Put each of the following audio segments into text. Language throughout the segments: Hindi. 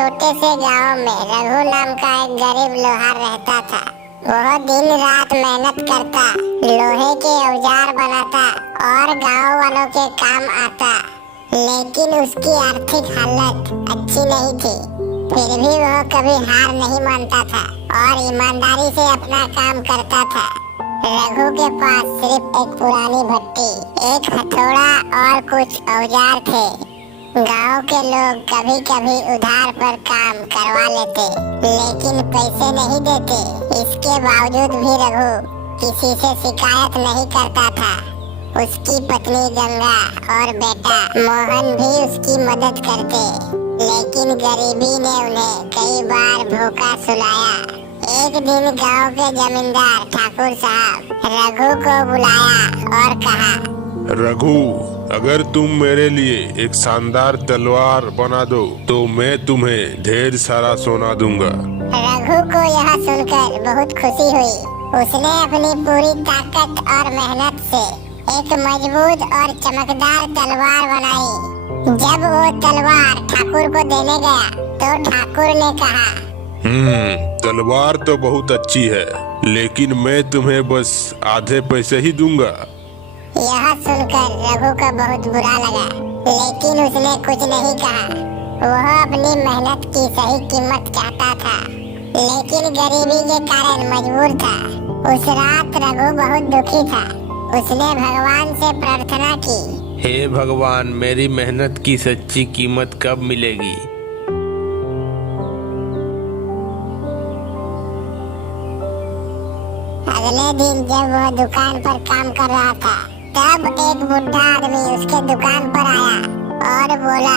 छोटे से गांव में रघु नाम का एक गरीब लोहार रहता था। वह दिन रात मेहनत करता, लोहे के औजार बनाता और गांव वालों के काम आता। लेकिन उसकी आर्थिक हालत अच्छी नहीं थी। फिर भी वह कभी हार नहीं मानता था और ईमानदारी से अपना काम करता था। रघु के पास सिर्फ एक पुरानी भट्टी, एक हथौड़ा और कुछ औजार थे। गांव के लोग कभी कभी उधार पर काम करवा लेते, लेकिन पैसे नहीं देते। इसके बावजूद भी रघु किसी से शिकायत नहीं करता था। उसकी पत्नी गंगा और बेटा मोहन भी उसकी मदद करते, लेकिन गरीबी ने उन्हें कई बार भूखा सुलाया। एक दिन गांव के जमींदार ठाकुर साहब रघु को बुलाया और कहा, रघु, अगर तुम मेरे लिए एक शानदार तलवार बना दो तो मैं तुम्हें ढेर सारा सोना दूंगा। रघु को यह सुनकर बहुत खुशी हुई। उसने अपनी पूरी ताकत और मेहनत से एक मजबूत और चमकदार तलवार बनाई। जब वो तलवार ठाकुर को देने गया तो ठाकुर ने कहा, तलवार तो बहुत अच्छी है, लेकिन मैं तुम्हें बस आधे पैसे ही दूंगा। यह सुनकर रघु को बहुत बुरा लगा, लेकिन उसने कुछ नहीं कहा। वह अपनी मेहनत की सही कीमत चाहता था, लेकिन गरीबी के कारण मजबूर था। उस रात रघु बहुत दुखी था। उसने भगवान से प्रार्थना की, हे भगवान, मेरी मेहनत की सच्ची कीमत कब मिलेगी? अगले दिन जब वह दुकान पर काम कर रहा था, तब एक बुढ़ा आदमी उसके दुकान पर आया और बोला,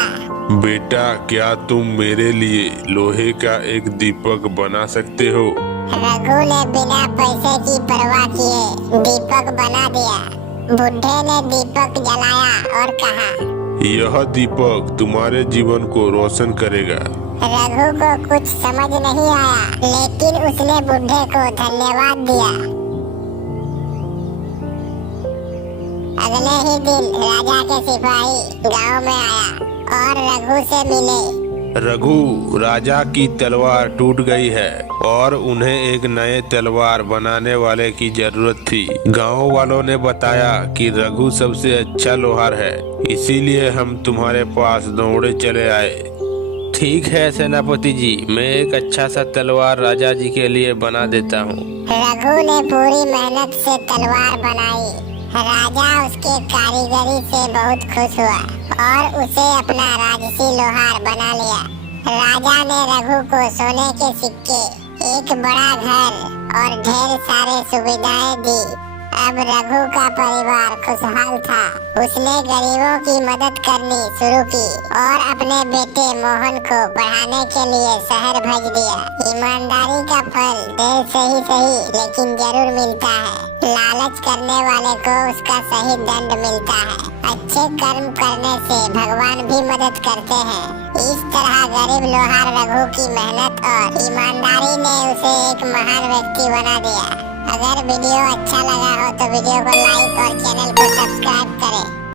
बेटा, क्या तुम मेरे लिए लोहे का एक दीपक बना सकते हो? रघु ने बिना पैसे की परवाह किए दीपक बना दिया। बुढ़े ने दीपक जलाया और कहा, यह दीपक तुम्हारे जीवन को रोशन करेगा। रघु को कुछ समझ नहीं आया, लेकिन उसने बुढ़े को धन्यवाद दिया। अगले ही दिन राजा के सिपाही गांव में आया और रघु से मिले। रघु, राजा की तलवार टूट गई है और उन्हें एक नए तलवार बनाने वाले की जरूरत थी। गांव वालों ने बताया कि रघु सबसे अच्छा लोहार है, इसीलिए हम तुम्हारे पास दौड़े चले आए। ठीक है सेनापति जी, मैं एक अच्छा सा तलवार राजा जी के लिए बना देता हूँ। रघु ने पूरी मेहनत से तलवार बनाई। राजा उसके कारीगरी से बहुत खुश हुआ और उसे अपना राजसी लोहार बना लिया। राजा ने रघु को सोने के सिक्के, एक बड़ा घर और ढेर सारे सुविधाएं दी। अब रघु का परिवार खुशहाल था। उसने गरीबों की मदद करनी शुरू की और अपने बेटे मोहन को पढ़ाने के लिए शहर भेज दिया। ईमानदारी का फल देर से ही सही, लेकिन जरूर मिलता है। लालच करने वाले को उसका सही दंड मिलता है। अच्छे कर्म करने से भगवान भी मदद करते हैं। इस तरह गरीब लोहार रघु की मेहनत और ईमानदारी ने उसे एक महान व्यक्ति बना दिया। अगर वीडियो अच्छा लगा हो तो वीडियो को लाइक और चैनल को सब्सक्राइब करें।